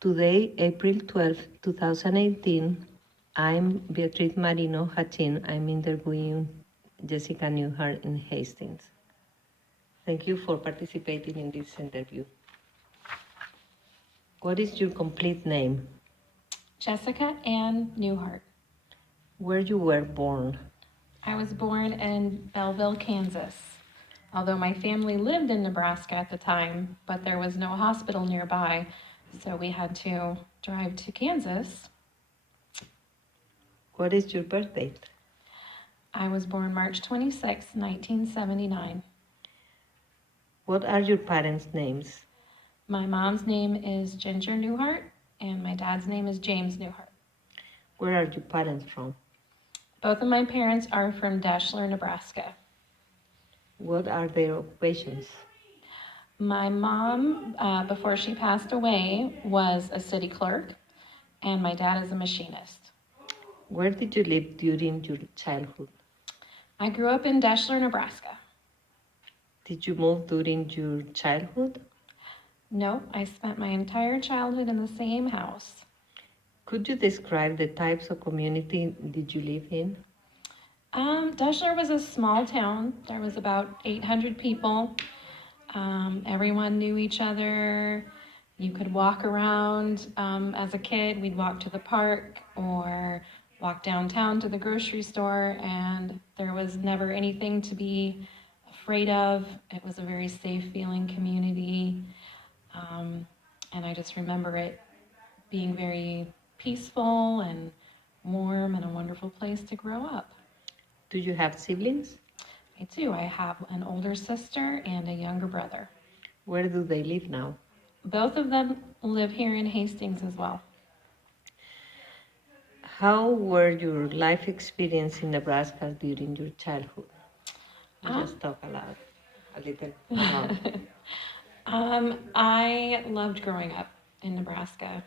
Today, April 12, 2018, I'm Beatriz Marino Hachin. I'm interviewing Jessica Neuhart in Hastings. Thank you for participating in this interview. What is your complete name? Jessica Ann Neuhart. Where you were born? I was born in Belleville, Kansas. Although my family lived in Nebraska at the time, but there was no hospital nearby, so we had to drive to Kansas. What is your birth date? I was born March 26, 1979. What are your parents' names? My mom's name is Ginger Neuhart, and my dad's name is James Neuhart. Where are your parents from? Both of my parents are from Dashler, Nebraska. What are their occupations? My mom, before she passed away, was a city clerk, and my dad is a machinist. Where did you live during your childhood? I grew up in Dashler, Nebraska. Did you move during your childhood? No, I spent my entire childhood in the same house. Could you describe the types of community did you live in? Dashler was a small town. There was about 800 people. Everyone knew each other. You could walk around as a kid. We'd walk to the park or walk downtown to the grocery store, and there was never anything to be afraid of. It was a very safe feeling community. And I just remember it being very peaceful and warm and a wonderful place to grow up. Do you have siblings? I do. I have an older sister and a younger brother. Where do they live now? Both of them live here in Hastings as well. How were your life experience in Nebraska during your childhood? Just talk a little about. I loved growing up in Nebraska,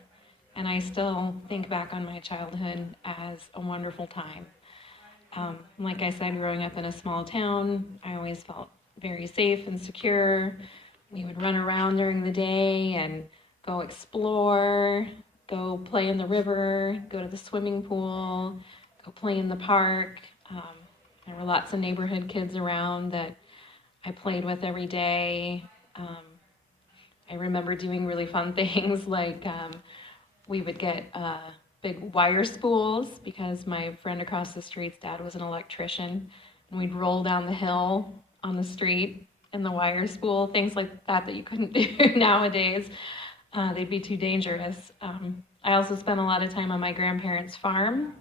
and I still think back on my childhood as a wonderful time. Like I said, growing up in a small town, I always felt very safe and secure. We would run around during the day and go explore, go play in the river, go to the swimming pool, go play in the park. There were lots of neighborhood kids around that I played with every day. I remember doing really fun things like we would get big wire spools because my friend across the street's dad was an electrician, and we'd roll down the hill on the street in the wire spool, things like that you couldn't do nowadays. They'd be too dangerous. I also spent a lot of time on my grandparents' farm,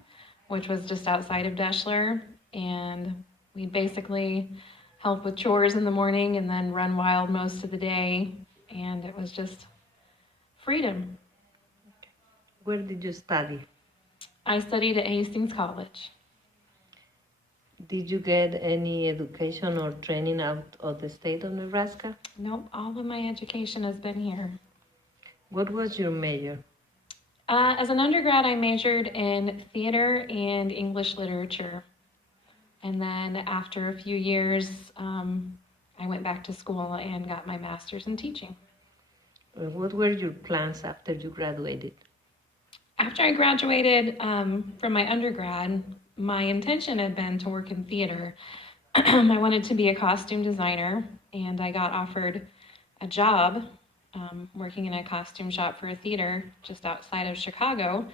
which was just outside of Deshler, and we'd basically help with chores in the morning and then run wild most of the day, and it was just freedom. Where did you study? I studied at Hastings College. Did you get any education or training out of the state of Nebraska? Nope, all of my education has been here. What was your major? As an undergrad, I majored in theater and English literature. And then after a few years, I went back to school and got my master's in teaching. What were your plans after you graduated? After I graduated from my undergrad, my intention had been to work in theater. I wanted to be a costume designer, and I got offered a job working in a costume shop for a theater just outside of Chicago,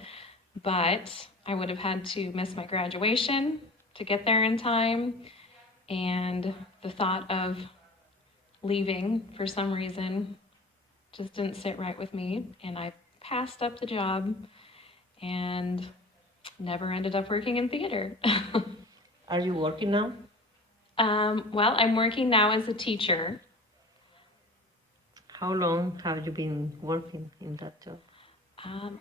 but I would have had to miss my graduation to get there in time, and the thought of leaving for some reason just didn't sit right with me, and I passed up the job and never ended up working in theater. Are you working now? Well, I'm working now as a teacher. How long have you been working in that job?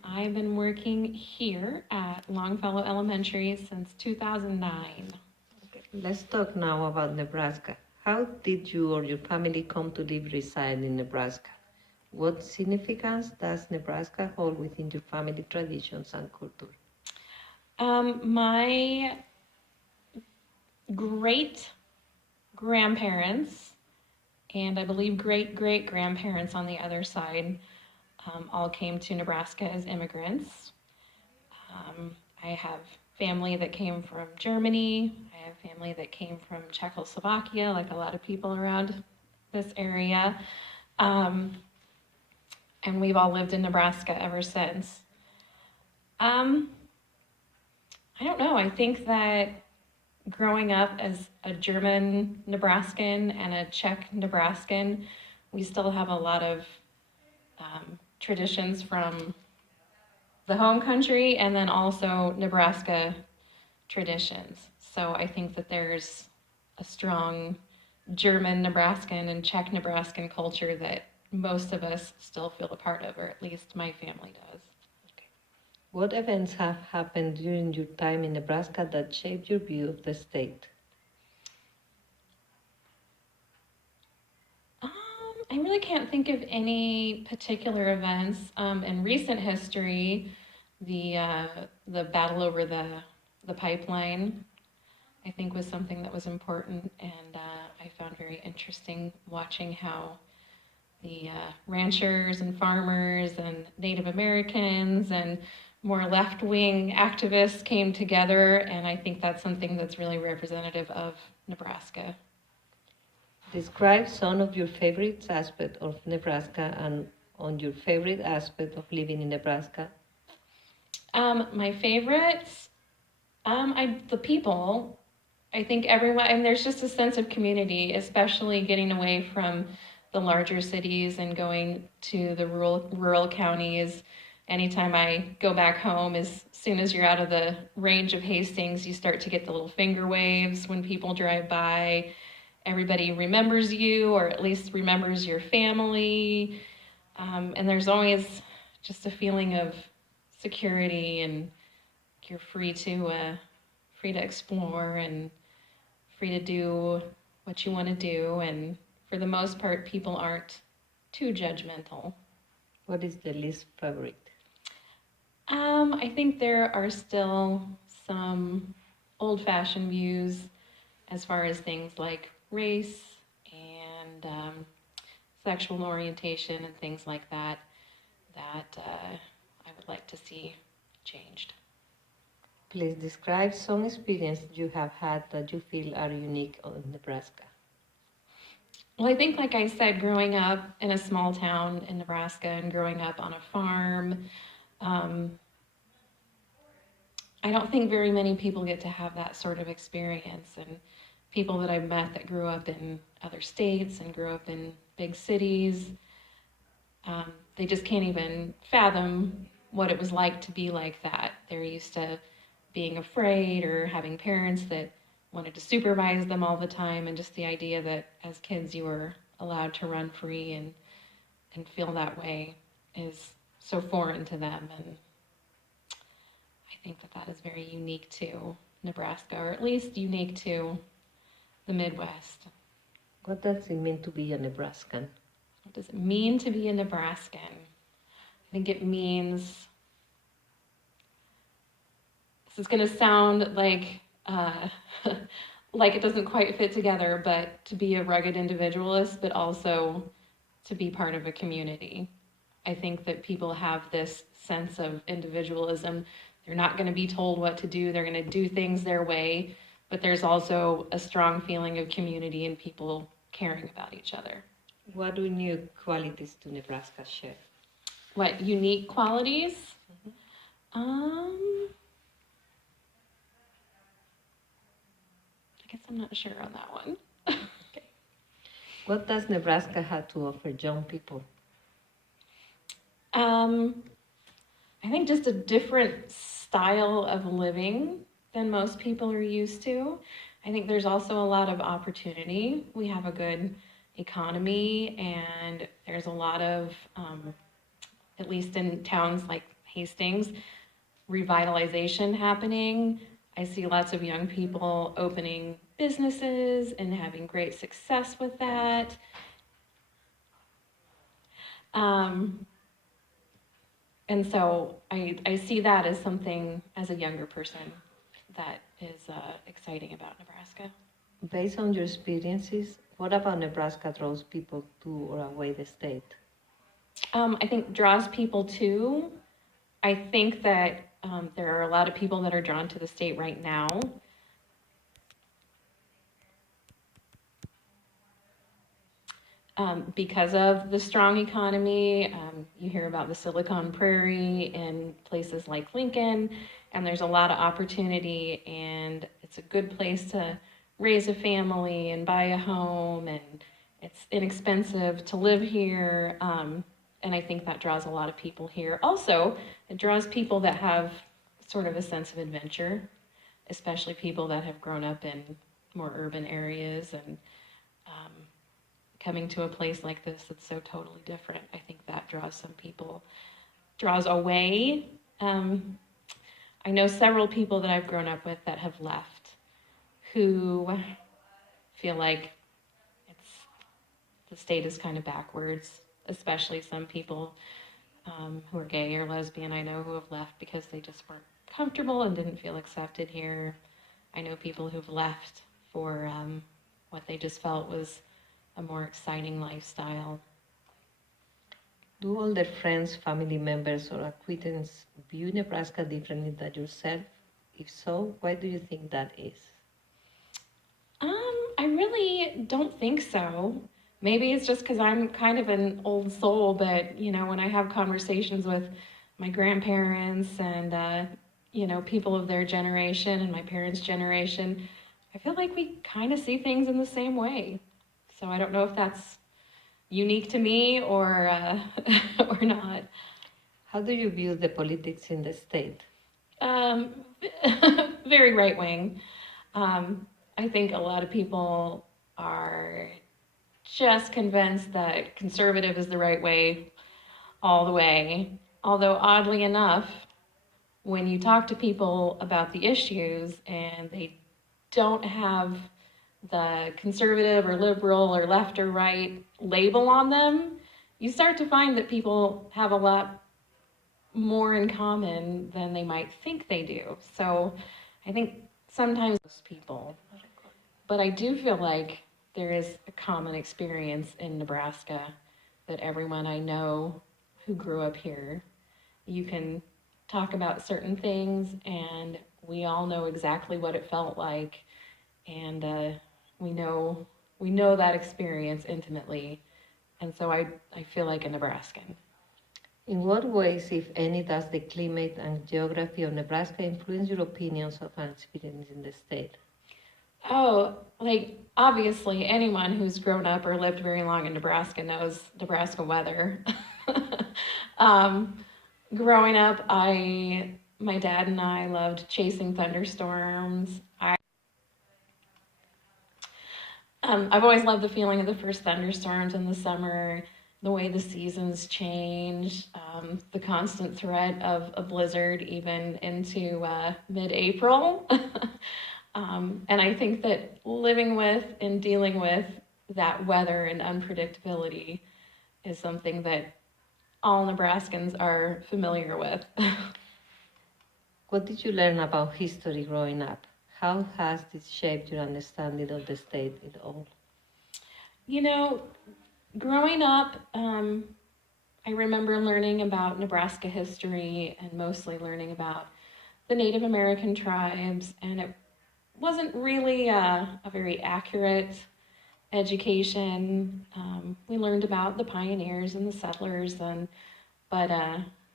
I've been working here at Longfellow Elementary since 2009. Okay. Let's talk now about Nebraska. How did you or your family come to reside in Nebraska? What significance does Nebraska hold within your family traditions and culture? My great grandparents, and I believe great grandparents on the other side, all came to Nebraska as immigrants. I have family that came from Germany. I have family that came from Czechoslovakia, like a lot of people around this area. And we've all lived in Nebraska ever since. I don't know. I think that growing up as a German Nebraskan and a Czech Nebraskan, we still have a lot of traditions from the home country and then also Nebraska traditions. So I think that there's a strong German Nebraskan and Czech Nebraskan culture that most of us still feel a part of, or at least my family does. What events have happened during your time in Nebraska that shaped your view of the state? I really can't think of any particular events. In recent history, the battle over the pipeline, I think, was something that was important, and I found very interesting watching how the ranchers and farmers and Native Americans and more left-wing activists came together, and I think that's something that's really representative of Nebraska. Describe some of your favorite aspects of Nebraska and on your favorite aspect of living in Nebraska. My favorites, the people. I think everyone, and there's just a sense of community, especially getting away from the larger cities and going to the rural counties. Anytime I go back home, as soon as you're out of the range of Hastings, you start to get the little finger waves when people drive by. Everybody remembers you, or at least remembers your family. And there's always just a feeling of security, and you're free to explore and free to do what you want to do. And for the most part, people aren't too judgmental. What is the least favorite? I think there are still some old-fashioned views as far as things like race and sexual orientation and things like that I would like to see changed. Please describe some experience you have had that you feel are unique in Nebraska. Well, I think, like I said, growing up in a small town in Nebraska and growing up on a farm, I don't think very many people get to have that sort of experience. And people that I've met that grew up in other states and grew up in big cities, they just can't even fathom what it was like to be like that. They're used to being afraid or having parents that wanted to supervise them all the time, and just the idea that as kids you were allowed to run free and feel that way is so foreign to them. And I think that is very unique to Nebraska, or at least unique to the Midwest. What does it mean to be a Nebraskan? What does it mean to be a Nebraskan? I think it means, this is going to sound like like it doesn't quite fit together, but to be a rugged individualist, but also to be part of a community. I think that people have this sense of individualism. They're not going to be told what to do. They're going to do things their way, but there's also a strong feeling of community and people caring about each other. What do new qualities to Nebraska share? What unique qualities? I guess I'm not sure on that one. Okay. What does Nebraska have to offer young people? I think just a different style of living than most people are used to. I think there's also a lot of opportunity. We have a good economy, and there's a lot of, at least in towns like Hastings, revitalization happening. I see lots of young people opening businesses and having great success with that. And so I see that as something, as a younger person, that is exciting about Nebraska. Based on your experiences, what about Nebraska draws people to or away the state? I think draws people to. I think that there are a lot of people that are drawn to the state right now because of the strong economy. You hear about the Silicon Prairie in places like Lincoln, and there's a lot of opportunity, and it's a good place to raise a family and buy a home, and it's inexpensive to live here. And I think that draws a lot of people here. Also, it draws people that have sort of a sense of adventure, especially people that have grown up in more urban areas and um, coming to a place like this that's so totally different. I think that draws some people, draws away. I know several people that I've grown up with that have left who feel like it's the state is kind of backwards, especially some people who are gay or lesbian. I know who have left because they just weren't comfortable and didn't feel accepted here. I know people who've left for what they just felt was a more exciting lifestyle. Do all their friends, family members, or acquaintances view Nebraska differently than yourself? If so, why do you think that is? I really don't think so. Maybe it's just because I'm kind of an old soul, but when I have conversations with my grandparents and people of their generation and my parents' generation, I feel like we kind of see things in the same way. So I don't know if that's unique to me or or not. How do you view the politics in the state? Um, very right wing. I think a lot of people are just convinced that conservative is the right way all the way. Although, oddly enough, when you talk to people about the issues and they don't have the conservative or liberal or left or right label on them, you start to find that people have a lot more in common than they might think they do. So I think sometimes those people, but I do feel like there is a common experience in Nebraska that everyone I know who grew up here, you can talk about certain things and we all know exactly what it felt like, and we know we know that experience intimately, and so I feel like a Nebraskan. In what ways, if any, does the climate and geography of Nebraska influence your opinions of an experience in the state? Oh, like obviously anyone who's grown up or lived very long in Nebraska knows Nebraska weather. um, Growing up, my dad and I loved chasing thunderstorms. I've always loved the feeling of the first thunderstorms in the summer, the way the seasons change, the constant threat of a blizzard even into mid-April. And I think that living with and dealing with that weather and unpredictability is something that all Nebraskans are familiar with. What did you learn about history growing up? How has this shaped your understanding of the state in all? You know, growing up, I remember learning about Nebraska history and mostly learning about the Native American tribes, and it wasn't really a very accurate education. We learned about the pioneers and the settlers, but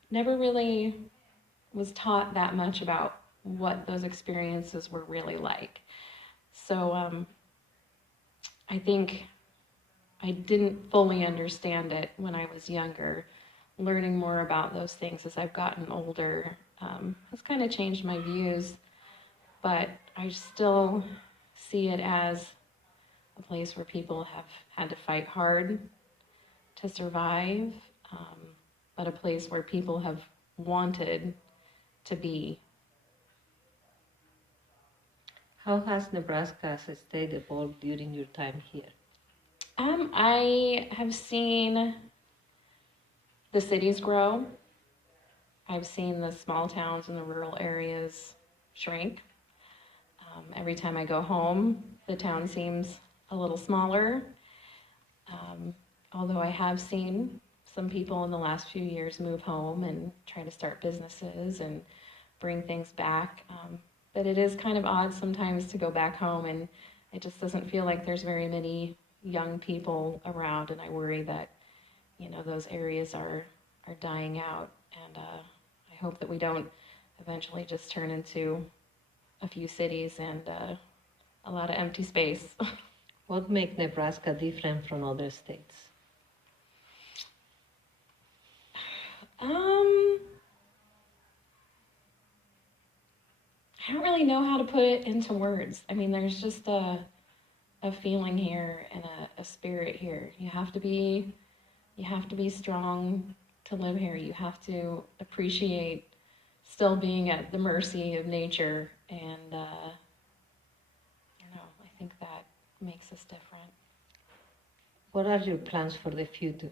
never really was taught that much about what those experiences were really like. So I think I didn't fully understand it when I was younger. Learning more about those things as I've gotten older has kind of changed my views, but I still see it as a place where people have had to fight hard to survive, um, but a place where people have wanted to be. How has Nebraska as a state evolved during your time here? I have seen the cities grow. I've seen the small towns and the rural areas shrink. Every time I go home, the town seems a little smaller. Although I have seen some people in the last few years move home and try to start businesses and bring things back. But it is kind of odd sometimes to go back home, and it just doesn't feel like there's very many young people around, and I worry that, those areas are dying out, and I hope that we don't eventually just turn into a few cities and a lot of empty space. What makes Nebraska different from other states? I don't really know how to put it into words. I mean, there's just a feeling here and a spirit here. You have to be strong to live here. You have to appreciate still being at the mercy of nature, and I think that makes us different. What are your plans for the future?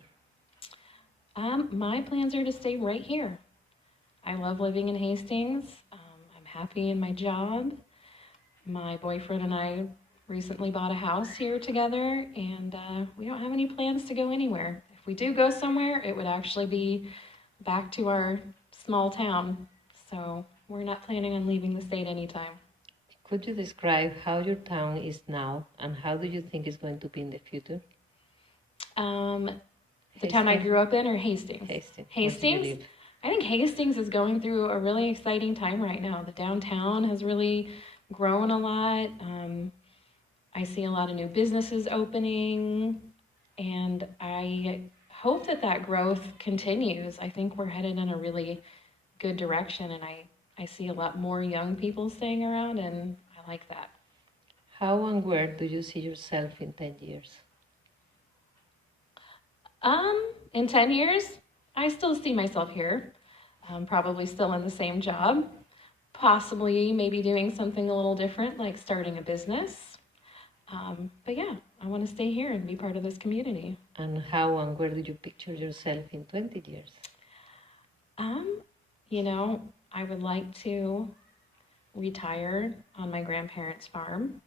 My plans are to stay right here. I love living in Hastings. I'm happy in my job. My boyfriend and I recently bought a house here together, and we don't have any plans to go anywhere. If we do go somewhere, it would actually be back to our small town. So we're not planning on leaving the state anytime. Could you describe how your town is now and how do you think it's going to be in the future? The town I grew up in, or Hastings? Hastings. I think Hastings is going through a really exciting time right now. The downtown has really grown a lot. I see a lot of new businesses opening, and I hope that growth continues. I think we're headed in a really good direction, and I see a lot more young people staying around, and I like that. How and where do you see yourself in 10 years? In 10 years, I still see myself here. Probably still in the same job. Possibly maybe doing something a little different, like starting a business. But yeah, I want to stay here and be part of this community. And how and where do you picture yourself in 20 years? I would like to retire on my grandparents' farm.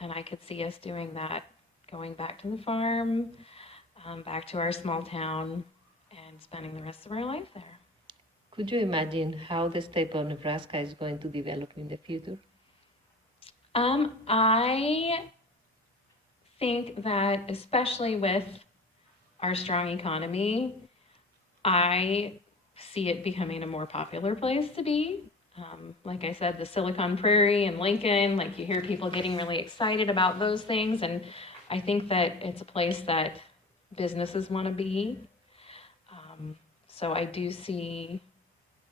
And I could see us doing that, going back to the farm, back to our small town, and spending the rest of our life there. Could you imagine how the state of Nebraska is going to develop in the future? I think that, especially with our strong economy, I see it becoming a more popular place to be. Like I said, the Silicon Prairie and Lincoln, like you hear people getting really excited about those things, and I think that it's a place that businesses want to be. So I do see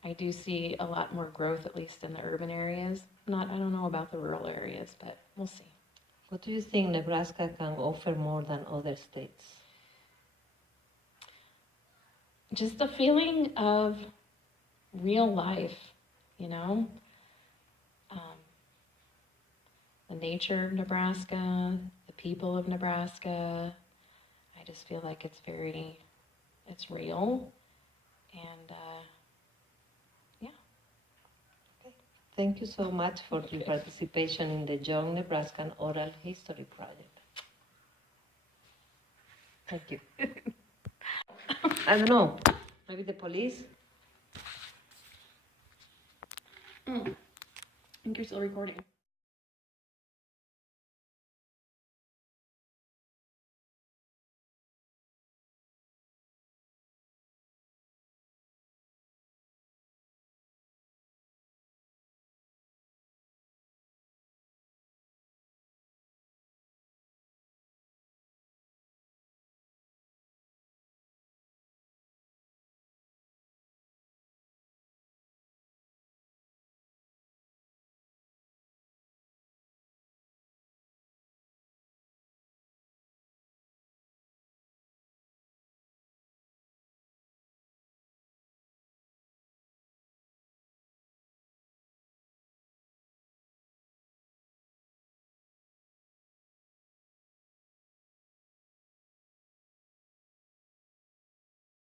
a lot more growth, at least in the urban areas. I don't know about the rural areas, but we'll see. What do you think Nebraska can offer more than other states? Just a feeling of real life, the nature of Nebraska, the people of Nebraska. I just feel like it's real, and yeah. Okay. Thank you so much for your participation in the Young Nebraskan Oral History Project. Thank you. I don't know, maybe the police? I think you're still recording.